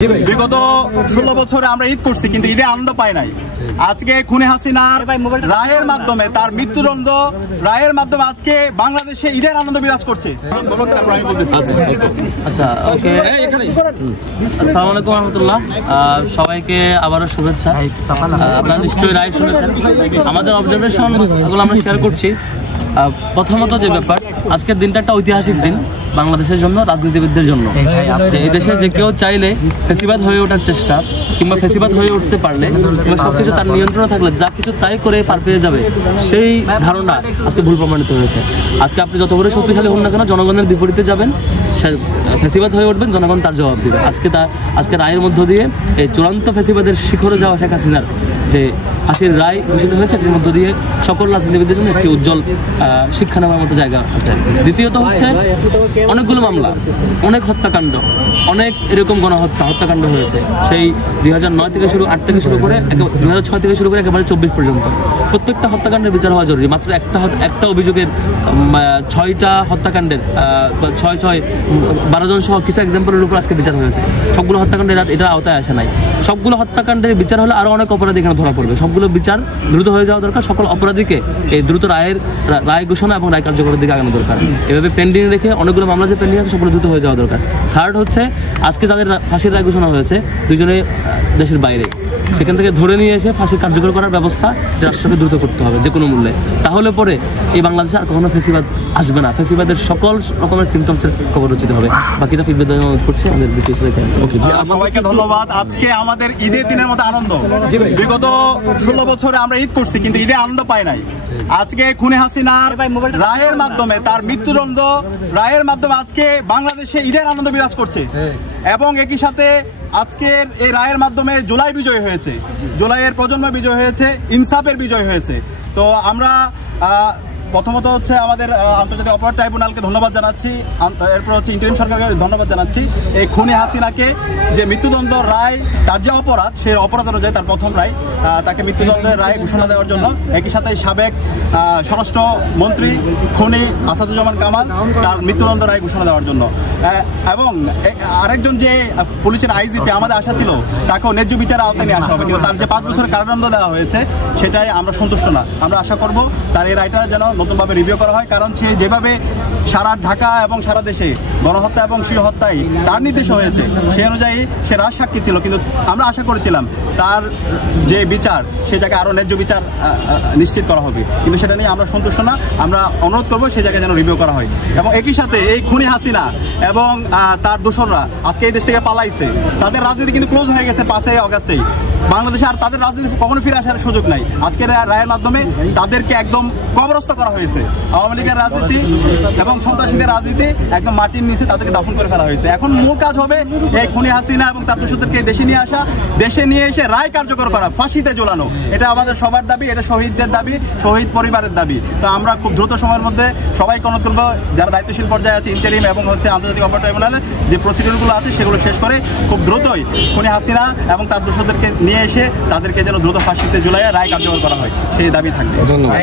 বিগত 16 বছরে আমরা ঈদ করছি কিন্তু ঈদে আনন্দ পাই নাই। আজকে খুনে হাসিনার রায়ের মাধ্যমে তার মৃত্যুদণ্ড রায়ের মাধ্যমে আজকে বাংলাদেশে ঈদের আনন্দ বিরাজ করছে। আমি বলতেছি আচ্ছা ওকে, আসসালামু আলাইকুম রহমতুল্লাহ, সবাইকে আবারও শুভেচ্ছা। আপনারা নিশ্চয়ই রায় শুনেছেন, আমাদের অবজারভেশন এগুলো আমরা শেয়ার করছি। প্রথমত যে ব্যাপার, আজকের দিনটা একটা ঐতিহাসিক দিন বাংলাদেশের জন্য, রাজনীতিবিদদের জন্য। যে এই দেশে যে কেউ চাইলে ফেসিবাদ হয়ে ওঠার চেষ্টা কিংবা ফেসিবাদ হয়ে উঠতে পারলে কিংবা সবকিছু তার নিয়ন্ত্রণে থাকলে যা কিছু তাই করে পার পেয়ে যাবে, সেই ধারণা আজকে ভুল প্রমাণিত হয়েছে। আজকে আপনি যত বড় শক্তিশালী হন না কেন, জনগণের বিপরীতে যাবেন, ফেসিবাদ হয়ে উঠবেন, জনগণ তার জবাব দেবে। আজকে রায়ের মধ্য দিয়ে এই চূড়ান্ত ফেসিবাদের শিখরে যাওয়া শেখ হাসিনার যে ফাঁসির রায় ঘোষিত হয়েছে, এর মধ্য দিয়ে সকল রাজনীতিবিদদের জন্য একটি উজ্জ্বল শিক্ষা নেওয়ার মতো জায়গা আছে। দ্বিতীয়ত হচ্ছে, অনেকগুলো মামলা, অনেক হত্যাকাণ্ড, অনেক এরকম হত্যাকাণ্ড হয়েছে। সেই 2009 থেকে শুরু, 8 থেকে শুরু করে 2006 থেকে শুরু করে একেবারে 24 পর্যন্ত প্রত্যেকটা হত্যাকাণ্ডের বিচার হওয়া জরুরি। মাত্র একটা অভিযোগের 6টা হত্যাকাণ্ডের 12 জন সহ কিছু এক্সাম্পলের উপর আজকে বিচার হয়েছে। সবগুলো হত্যাকাণ্ডের এটা আওতায় আসে নাই। সবগুলো হত্যাকাণ্ডের বিচার হলে আরও অনেক অপরাধী এখানে ধরা পড়বে। সবগুলো বিচার দ্রুত হয়ে যাওয়া দরকার। সকল অপরাধীকে এই দ্রুত রায় ঘোষণা এবং রায় কার্যকরের দিকে আগানো দরকার। এভাবে পেন্ডিং রেখে অনেকগুলো মামলা যে পেন্ডিং আছে সবগুলো দ্রুত হয়ে যাওয়া দরকার। থার্ড হচ্ছে, আজকে যাদের ফাঁসির রায় ঘোষণা হয়েছে দুজনে দেশের বাইরে, সেখান থেকে ধরে নিয়ে এসে ফাঁসি কার্যকর করার ব্যবস্থা রাষ্ট্রকে দ্রুত করতে হবে যে কোনো মূল্যে। তাহলে পরে এই বাংলাদেশে আর কখনো ফেসিবাদ আসবে না। ফেসিবাদের সকল রকমের সিমটমসের খবর রচিত হবে। বাকিটা ফিডব্যাক দেওয়ার অনুরোধ করছি আমাদের সবাইকে ধন্যবাদ। আজকে আমাদের ঈদের দিনের মতো আনন্দ। বিগত 16 বছরে আমরা ঈদ করছি কিন্তু ঈদে আনন্দ পাই নাই। আজকে খুনে হাসিনার রায়ের মাধ্যমে তার মৃত্যুদণ্ড রায়ের মাধ্যমে আজকে বাংলাদেশে ঈদের আনন্দ বিরাজ করছে। এবং একই সাথে আজকের এই রায়ের মাধ্যমে জুলাই বিজয় হয়েছে, জুলাইয়ের প্রজন্ম বিজয় হয়েছে, ইনসাফের বিজয় হয়েছে। তো আমরা প্রথমত হচ্ছে আমাদের আন্তর্জাতিক অপরাধ ট্রাইব্যুনালকে ধন্যবাদ জানাচ্ছি, এরপর হচ্ছে ইন্টারিম সরকারকে ধন্যবাদ জানাচ্ছি। এই খুনি হাসিনাকে যে মৃত্যুদণ্ড রায়, তার যে অপরাধ, সেই অপরাধ অনুযায়ী তার প্রথম রায়, তাকে মৃত্যুদণ্ডের রায় ঘোষণা দেওয়ার জন্য। একই সাথে সাবেক স্বরাষ্ট্র মন্ত্রী খুনি আসাদুজ্জামান কামাল, তার মৃত্যুদণ্ড রায় ঘোষণা দেওয়ার জন্য। এবং আরেকজন যে পুলিশের আইজিপি, আমাদের আশা ছিল তাকেও ন্যায্য বিচারের আওতায় নিয়ে আসা হবে, কিন্তু তার যে 5 বছরের কারাদণ্ড দেওয়া হয়েছে সেটাই আমরা সন্তুষ্ট না। আমরা আশা করব তার এই রায়টা যেন নতুনভাবে রিভিউ করা হয়, কারণ সে যেভাবে সারা ঢাকা এবং সারা দেশে গণহত্যা এবং শিশু হত্যায় তার নির্দেশ হয়েছে, সেই অনুযায়ী সে রাজসাক্ষী ছিল। কিন্তু আমরা আশা করেছিলাম তার যে বিচার, সে জায়গায় আরও ন্যায্য বিচার নিশ্চিত করা হবে, কিন্তু সেটা নিয়ে আমরা সন্তুষ্ট না। আমরা অনুরোধ করবো সেই জায়গায় যেন রিভিউ করা হয়। এবং একই সাথে এই খুনি হাসিনা এবং তার দোসররা আজকে এই দেশ থেকে পালাইছে, তাদের রাজনীতি কিন্তু ক্লোজ হয়ে গেছে 5 আগস্টেই। বাংলাদেশে আর তাদের রাজনীতি কখনো ফিরে আসার সুযোগ নাই। আজকের রায়ের মাধ্যমে তাদেরকে একদম কবরস্থ করা হয়েছে। আওয়ামী লীগের রাজনীতি এবং সন্ত্রাসীদের রাজনীতি একদম মাটির নিচে তাদেরকে দাফন করে ফেলা হয়েছে। এখন মূল কাজ হবে এই খুনি হাসিনা এবং তার দোষরদেরকে দেশে নিয়ে আসা, দেশে নিয়ে এসে রায় কার্যকর করা, ফাঁসিতে ঝোলানো। এটা আমাদের সবার দাবি, এটা শহীদদের দাবি, শহীদ পরিবারের দাবি। তো আমরা খুব দ্রুত সময়ের মধ্যে সবাইকে অনুরোধ করবো, যারা দায়িত্বশীল পর্যায়ে আছে, ইন্টারিম এবং হচ্ছে আন্তর্জাতিক অপরাধ ট্রাইব্যুনালের যে প্রসিডিউরগুলো আছে সেগুলো শেষ করে খুব দ্রুতই খুনি হাসিনা এবং তার দোষরদেরকে নিয়ে এসে তাদেরকে যেন দ্রুত ফাঁসিতে ঝুলাইয়া রায় কার্যকর করা হয়, সেই দাবি থাকবে। ধন্যবাদ।